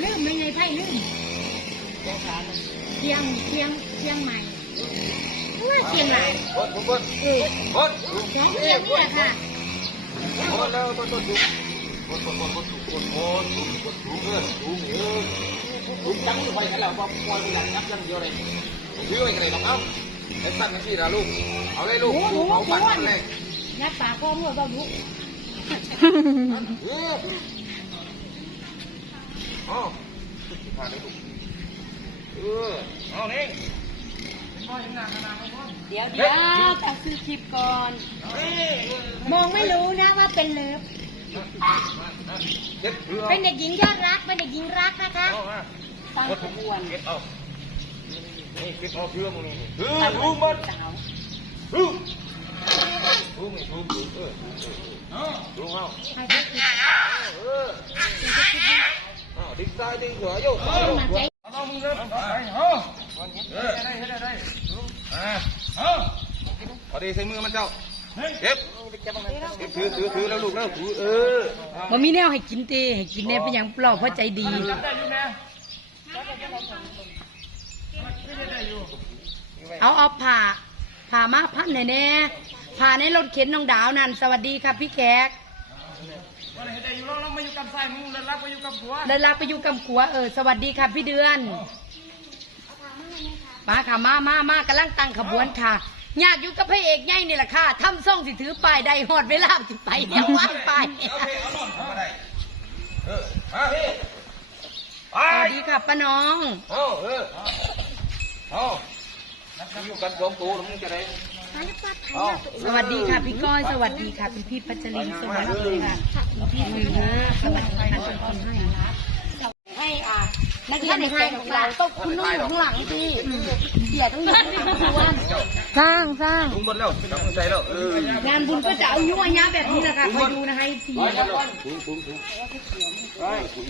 นี่ลืมไม่ไงไพ่ลืมเชียงเชียงเชียงใหม่ว่าเชียงรายบดบดเออบดสองเชียงนี่แหละค่ะบดแล้วบดบดบดบดบดบดบดบดบดถูเออถูเออถูจังไปกันแล้วว่าปล่อยไปแล้วนับยังเดียวเลยถือไว้กันเลยน้องเอ้าไอ้สั่นกันที่ละลูก เอาเลยลูกเอาปันเลยยัดปากพ่อรั่วก็รู้เออ อ๋อผ่านเลยลูกเออเอาเนี่เดี๋ยวเดี๋ยวตัดซื้อคลิปก่อน มองไม่รู้นะว่าเป็นเลิฟเป็นเด็กหญิงยอดรัก เป็นเด็กหญิงรักนะคะเอามขบวนเก็บเอานี่เก็บเอาเพื่อมึงนี่เออรู้มันสาวรู้รู้ไม่รู้เออรู้เอา ให้ได้คิด เออเอา ดิ้งซ้ายดิ้งขวาโยกให้มันใจเอามึงเริ่มไปเอาเออได้ได้ได้อ่าเอาเอดีใส่มือมันเจ้าเก็บเก็บถือถือถือแล้วลูกแล้วถือเออบ่มีแนวให้กินเตให้กินแน่เป็นอย่างเปล่าเพราะใจดีเอาเอาผ่าผ่ามาพันหน่อยแน่ผ่าในรถเข็นน้องดาวนั่นสวัสดีครับพี่แขก เดินลากไปอยู่กับผัวเออสวัสดีครับพี่เดือนมาค่ะมามามากำลังตั้งขบวนค่ะอยากอยู่กับพระเอกใหญ่นี่แหละค่ะทำซ่องสิถือป้ายใดหอดเวลาสิไปเดี๋ยวว่างไปเอาพี่เอานอนทำอะไรเออมาพี่ไปสวัสดีค่ะป้าน้อง เอาเออเอาอยู่กันสองตัวแล้วมึงจะได้เอา สวัสดีค่ะพี่ก้อย สวัสดีค่ะคุณพี่พัชรินสวัสดีค่ะคุณพี่มือเยอะสวัสดีค่ะทุกคนให้ให้อะนักเรียนในไทยของเราต้องคุณนุ่งอยู่ข้างหลังพี่เดี๋ยวต้องอยู่ข้างหลังด้วยสร้างสร้างลุงหมดแล้วจับมือใส่แล้วเอองานบุญก็จะเอายุ่งยะแบบนี้แหละค่ะคอยดูนะคะทีถุงถุงถุงไปถุง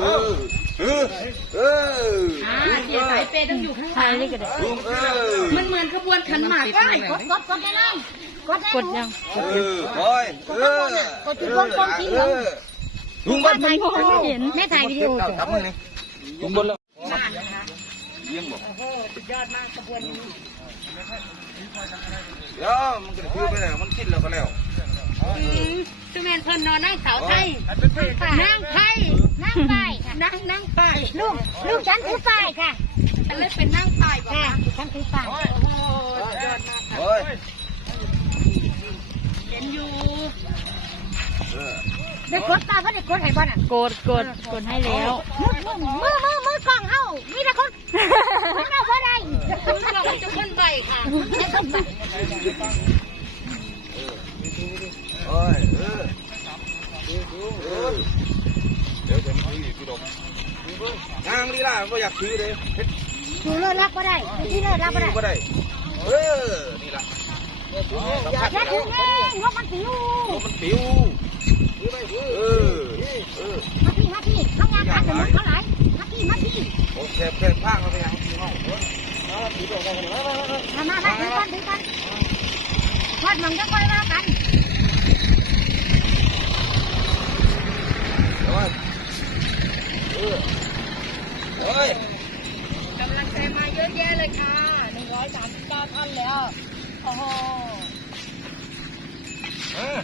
เออ เออเออเอออ่าเสียสายเปย์ต้องอยู่ข้างหลังถุงเออมันเหมือนขบวนขันหมากใช่ไหมกดกดกดได้เลยกดได้กดยังเออคอยเออกดถือกลุงบนถ่ายวิดีโอเห็นแม่ถ่ายวิดีโอจับมือนี่ลุงบนแล้วเยี่ยมบ่โอ้โหสุดยอดมากขบวนนี้เดี๋ยวมันก็คือไปแล้วมันคิดแล้วก็แล้ว จูแมนเพิ่นนอนนั่งสาวไทยนั่งไพ่นั่งไพ่ค่ะนั่งนั่งป้ายลูกลูกฉันถือไฟค่ะฉันเลยเป็นนั่งป้ายบอกค่ะว่าฉันถือไฟโอ้โหสุดยอดมากค่ะเฮ้ยเห็นอยู่เออได้กดตาเพราะได้กดให้บ่น่ะกดกดกดให้แล้วมือมือมือกล้องเฮามีแต่คนไม่เอาบ่ได้คุณบอกว่าจะขึ้นไปค่ะ นไปเออเออเดี๋ยวจะมาถืออีกพี่ดมงางลีลาก็อยากถือเลยดหนูเลิกรักบ่ได้ที่เลิกรักบ่ได้ก็ได้เออนี่ล่ะสัมผัสอย่าแล้ถึงเองงบมันปิวมันปิวเออเออมาพี่มาพี่ทำงานการสมุนเขาหลายมาพี่มาพี่โอเคแค่พางเราไปยังที่ห้องมาถือดอกกันมามามามามามาถือกันถือกันทอดมันก็ค่อยว่ากัน เฮ้ยเออเฮ้ยกำลังใจมาเยอะแยะเลยค่ะหนึ่งร้อยสามสิบเก้าท่านแล้ว โอ้โหเออ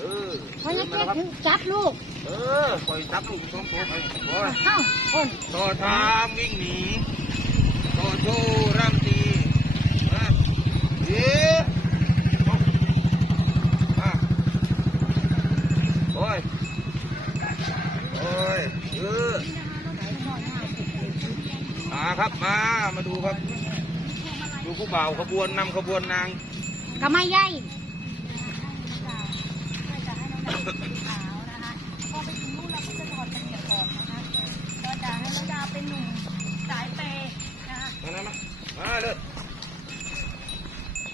เออเพราะงั้นเจ๊ถึงจับลูก เออปล่อยจับลูกสองตัวไปโอ้ยเอ้าคนต่อทามวิ่งหนีต่อโชว์ร่ำตีมาเย้มาโอ้ย โอ้ยเออมาครับมา มาดูครับ ดูผู้บ่าวขบวนนำขบวนนางก็ไม่ใหญ่มานะมามาเลย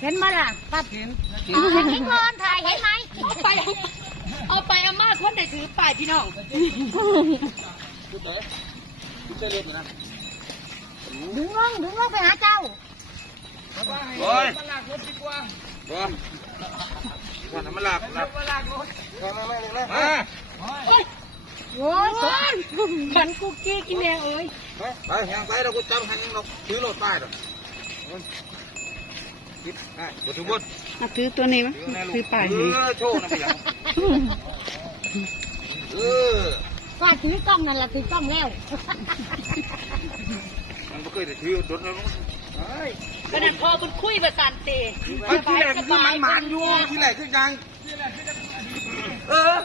เห็นมาล่ะปั๊บเห็นเห็นก่อนถ่ายเห็นไหมเอาไปเอาเอาไปอาม่าคนได้ถือป้ายพี่น้อง ดูเต๋ดูเต๋เล็กนะดึงลงดึงลงไปหาเจ้าโอ้ยโอ้ยก่อนมันหลับหลับมามามาเลยนะมาโอ้ยขันคุกกี้กินแม่เอ้ยไปแหงไปเรากูจำหันยังเราถือรถป้ายหรอกคิดอะกูถือบนมาถือตัวนี้มั้ยถือป้ายเออโชว์นะพี่เออ ว่าถือกล้องนั่นแหละถือกล้องแล้ว มันไม่เคยได้ถือรถแล้วขนาดพอคุณคุยประสานเตะไอ้ที่แรกคือมันมันอยู่ที่แรกคือยังเออ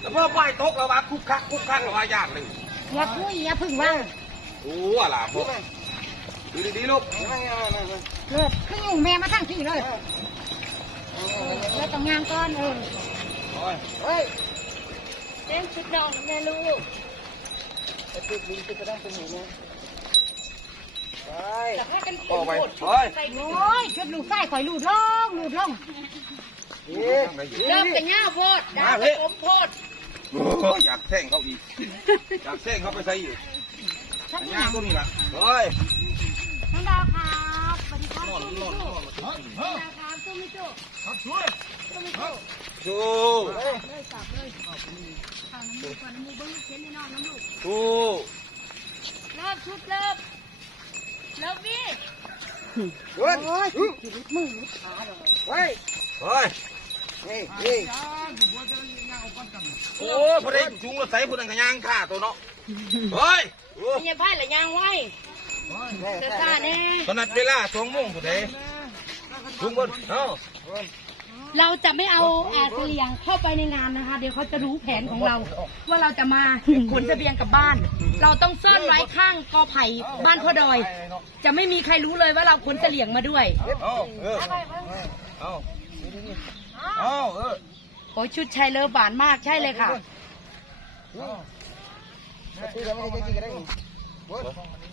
แล้วพอป้ายตกแล้วว่าคุกคักคุกคักแล้วว่าญาติเลยอย่าคุยอย่าพึ่งว่าโอ้อะไรพวกดูดีๆลูกเลิศขึ้นแม่มาทั้งที่เลยแล้วต้องงานก่อนเออเฮ้ย เล่นชุดนอนแม่ลูกไอ้ตึกลิงตึกกระด้างเป็นหนูนะไปแต่ให้กันออกไปเฮ้ยโอ้ยชุดลูกไส้ข่อยลูดล่องลูดล่องเริ่มกันย่าโพดดาผมโพดโอ้อยากแท่งเขาอีกอยากแท่งเขาไปใส่อีกทั้งย่าตัวนี้ละเฮ้ยน้องดาวครับสวัสดีครับ ตุ้มมิจุน้องดาวครับตุ้มมิจุตุ้มมิจุดูเลยจับเลยข้าวน้ำมูกก่อนน้ำมูกเบิ้งเข็นให้น้องน้ำลูกดูเริ่มชุดเริ่มเริ่มพี่เฮ้ยโอ้ยชีวิตมือขาเลยเฮ้ยเฮ้ยนี่นี่โอ้พอได้จุงรถใส่พวกนั้นก็ย่างข้าตัวเนาะเฮ้ยเป็นยังไพ่หรือยางไว้เสื้อผ้าแน่ตอนนั้นเวลาสองโมงสุดเลยจุงบนเอ้าเราจะไม่เอาอาเสลียงเข้าไปในงานนะคะ เดี๋ยวเขาจะรู้แผนของเรา ว่าเราจะมาขนเสบียงกลับบ้าน เราต้องซ่อนไว้ข้างกอไผ่บ้านพ่อดอย จะไม่มีใครรู้เลยว่าเราขนเสลียงมาด้วยเอาเออเอาเอาเออโอ้ยชุดชายเลอหวานมากใช่เลยค่ะ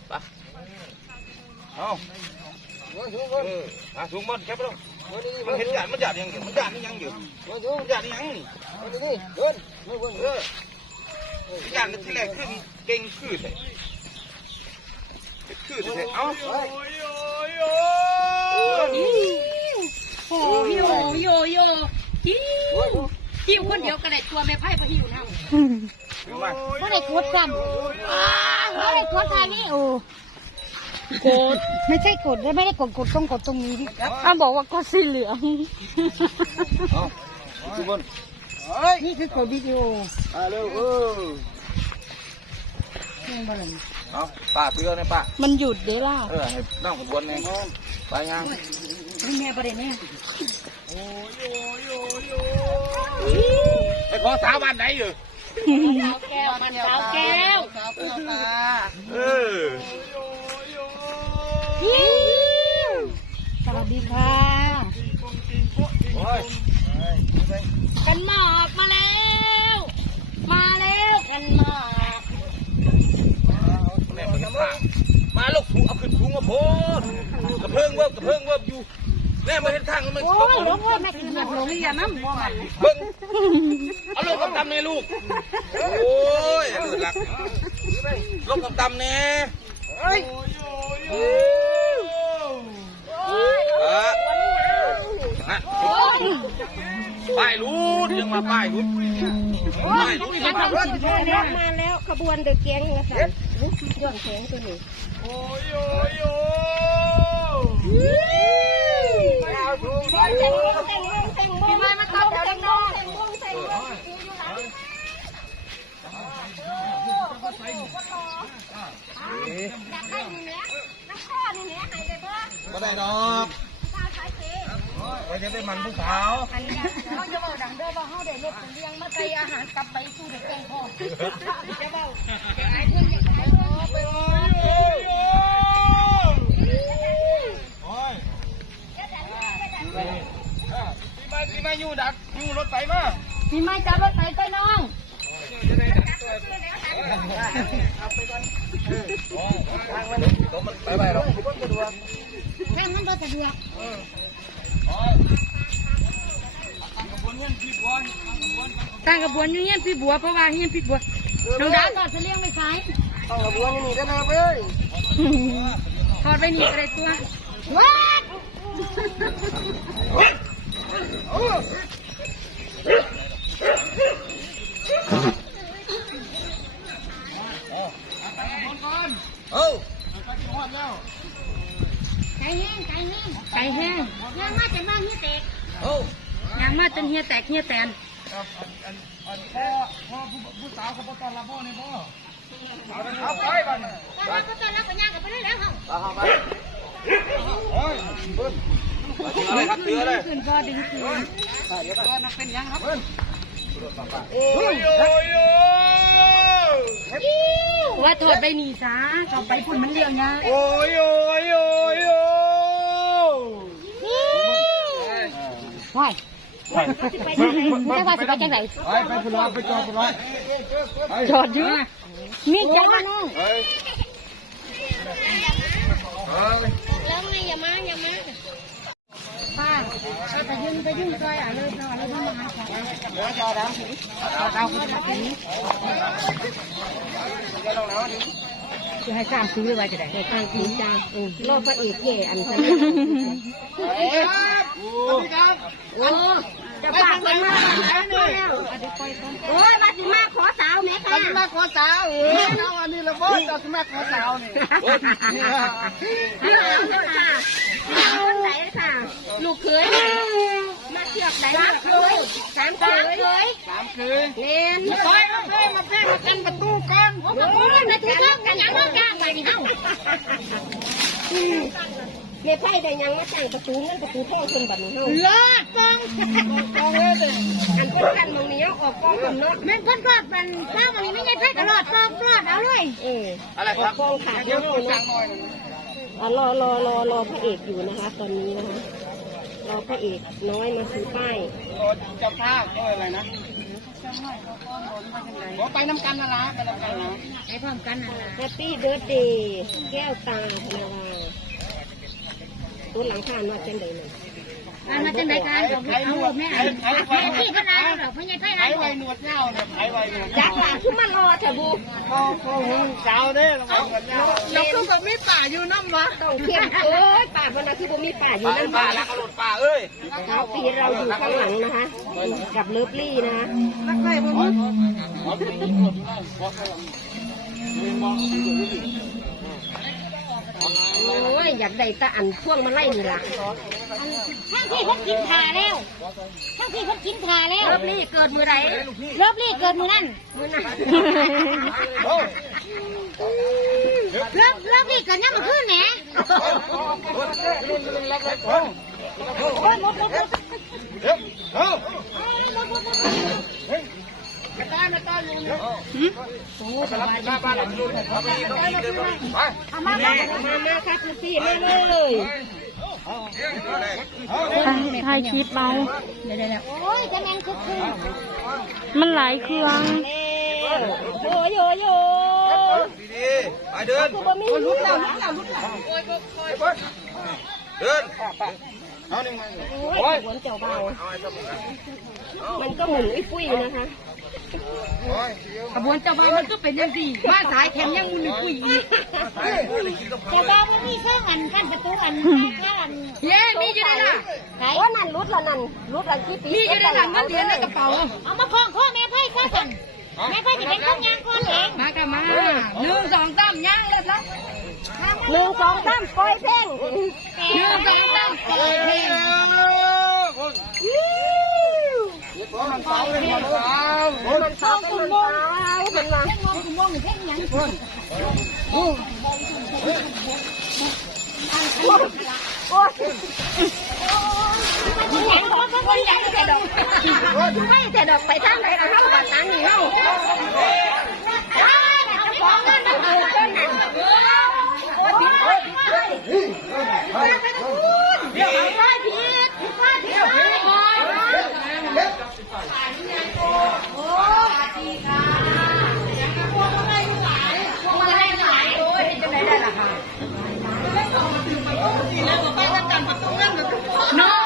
ไป เอาเอออะถุงบนแคบลงมันเห็นหยาดมันหยาดยังอยู่มันหยาดนี่ยังอยู่มันหยาดนี่ยังนี่เออหยาดที่แรกขึ้นเก่งขึ้นเลยขึ้นเลยเอาโอ้ยโยโยโยฮิวฮิวคนเดียวกระเด็ดตัวแม่ไพ่พะฮิวนะเอามาไม่ได้กดซ้ำอ้าวไม่ได้กดทางนี้โอ้โกดไม่ใช่กดเลยไม่ได้กดกดตรงกดตรงนี้ดิอ้าบอกว่ากดสีเหลืองเอาถุงบนนี่คือกดวิดีโออ่าเร็วเออเรื่องบอลเอาป้าเตือนนะป้ามันหยุดเด้ล่ะเออให้นั่งขบวนเองไปยังนี่แม่ประเด็นแม่ไอ้ขอสาวบ้านไหนอยู่สาวแก้วมันสาวแก้วเออ สวัสดีค่ะ โอ้ย กันหมากมาแล้ว มาแล้วกันหมาก แม่มาเห็นผ้ามาลูกสูงเอาขึ้นสูงมาโพดกระเพิ่งเวิบกระเพิ่งเวิบอยู่แม่ มาเห็นทางมันโอ้ยหลงเลยแม่กินหมดหลงอย่าน้ำมัวมันเพิ่งเอาลูกกำตำในลูก โอ้ยหลุดหลักลูกกำตำเนี่ยเฮ้ยอะนะป้ายรูดยังมาป้ายรูดป้ายรูดยังมาป้ายรูดมาแล้วขบวนเดอะแก๊งนะคะย้อนแข็งตัวนี้พี่ไม้มาตัดกันน้อง ก็ได้ดอกไว้จะได้มันผู้สาวเราจะบอกดังเด้อว่าเฮาได้รถเลี้ยงมาใส่อาหารกลับไปสู่เด็กแกงพ่อจะบอกไอ้เพื่อนจะขายพ่อไปว่า พี่มาพี่มาอยู่ดักอยู่รถไฟมาพี่ม้จับรถไปใส่น้องตัวมันไปไปหรอกทางมันบ่สะดวกตั้งกระบวนอยู่เฮียพี่บัวเพราะว่าเฮียพี่บัวน้องดาวถอดเลี้ยงไปใช้ต้องกระบวนนี่ได้ไหมเว้ยถอดไปหนีอะไรตัวว้า ไก่แห้งไก่แห้งไก่แห้งยางมาแต่บ้านเฮียแตกยางมาจนเฮียแตกเฮียแตนเอาไปบ้าน แล้วก็ต้อนรับกันยางกับไปได้แล้วเหรอาไปโอ้ยเบิ้ลอะไรครับเตือเลยขึ้นก็ดึงคืนโอ้ยโอ้ยโอ้ยว่าโทษไปหนีซะเขาไปฝุ่นมันเลี้ยงนะโอ้ยโอ้ยโอ้ยโอ้ยว้ายไปจังไหนไม่ว่าสิไปจังไหนไปไปไปรอไปจอดไปรอจอดอยู่มีใจมาน้อง มาอย่ามาป้าไปยืนไปยืนซอยอะเลยนอนเลยมาหาของเราเราก็จะถึงจะให้สร้างซื้อไว้จะได้ให้สร้างซื้อจ้างรอบพระเอกเย่อันนี้ครับโอ้ จะฝากไปมากแล้วโอ้ยมาสิมาขอสาวแม่ค่ะมาสิมาขอสาวเออเอาอันนี้ละบ่จะสิมาขอสาวนี่เอาไหนค่ะลูกเขยมาเทียบไหนลูกเขยสามเขยสามเขยเล่นมาไปมาไปมาไปมากันประตูก่อนโอ้โหมาถือต้องกันยังว่าจ้างไปนี่เอ้า เมียไพ่ได้ยังมาตั้งประตูนั่นประตูพ่อคนแบบนี้เฮาเลิศกองกองเลยอันเป็นกันตรงนี้ออกกองกันเนาะแม่นเพิ่นรอดมันเช้าวันนี้ไม่ใช่ไผก็รอดรอดรอดเอาเลยเอออะไรครับกองขาดเนาะคุณนะอะรอรอรอรอพระเอกอยู่นะคะ ตอนนี้นะคะรอพระเอกน้อยมาซื้อป้ายจะพาก็อะไรนะบอกไปน้ำกันนะล่ะไปน้ำกันนะไปพร้อมกันนั่นล่ะแฮปปี้เบิร์ดเดย์แก้วตาธนาวา ตัวหลังคามาเช่นเดิมอันมาจังไดกันเอาไม่เอาแม่อันแม่ที่เพิ่นเอาไม่ใช่ไผไอ้เอาไวหนวดเงาเนี่ยไอ้ไวเนี่ยอยากหลานขึ้นมารอเถอะบูก็ก็หุ่นสาวเด้อเระวังกันเงาเราคือแบบมีป่าอยู่น้ำวะต้องเทียงเอ้ยป่ามันนะคือบ่มีป่าอยู่ป่น้ำป่าแล้วเขาหลุดป่าเอ้ยเอาปีเราอยู่ข้างหลังนะคะกับเลิฟลี่นะคะรักใครบ่มี อ้ยอยากได้แตะอันพ่วงมาไล่นี่ล่ะทั้งที่เพิ่นกินทาแล้วทั้งที่เพิ่นกินทาแล้วเลิฟลี่เกิดมือไหนเลิฟลี่เกิดมื้อนั้นมือไหนโอ้ยเลิฟเลิฟลี่เกิดยามมื้อคืนแหมโอ้ยเฮ้ยเฮ้ยไม่ ตายไม่ตายอยู่เราเอาไปต้องมีเดินไปเอามามามามาค่ะคือพี่มาเลยถ่ายคลิปเราเดี๋ยวโอ้ยจะแม่นคึกคืนมันหลายเครื่องโยโยโยดีๆไปเดินคือบ่มีลุ้นแล้วลุ้นแล้วลุ้นแล้วเดินเอาหนึ่งมาโอ้ยขบวนเจ้าเบามันก็หมุนอุ้ยปุ้ยนะคะ ขบวนเจ้าเบามันก็เป็นยังสี่มาสายแถมยังมุนอุ้ยปุ้ยอีกแต่ว่ามันมีเครื่องอันกั้นประตูอันข้าอันเย้มีอยู่ในน่ะไหนว่านั่นรุดละนั่นรุดละกี่ปีมีอยู่ในหลังเงินเหรียญในกระเป๋าเอามาคล้องข้อแม่ไพ่ซะสั่นแม่ไพ่จะเป็นคนยางคอนเองมากันมาหนึ่งสองสามย่างเลยครับหนึ่งสองสามปล่อยเพลงหนึ่งสองสามเปิดเพลงมันเสาเลยมันเสามันสองคุณโมงมันมาเพ่งง ไม่แต่ดอกไปทางไหนเราทำแบบนั้นนี่เนาะจะฟ้องเงินนะ เออต้นนั้นโอ้ยผิดโอ้ยผิดเลยเดี๋ยวเอาไปผิดผิดพลาดผิดพลาด เนาะ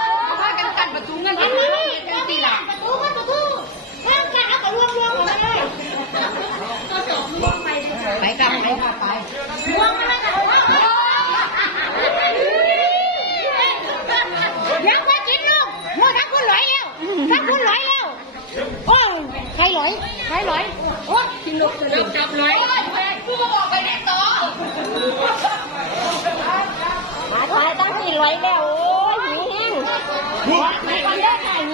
พากันกันประตูเงินประตูเป็นตีหลัก ประตูประตูเรื่องการเอาไปรวมรวมกันเลย ไปกันไปค่ะไปรวมกันเลยเดี๋ยวมากินลูกมัวทั้งคุณลอยแล้วทั้งคุณลอยแล้วโอ้ยใครหลอยใครอยร้อยโอ้กินลูกเดี๋ยวจับร้อยกูมาบอกไปแน่ต่อมาตายตั้งสี่ร้อยแล้วโอ้ยหิวแห้ง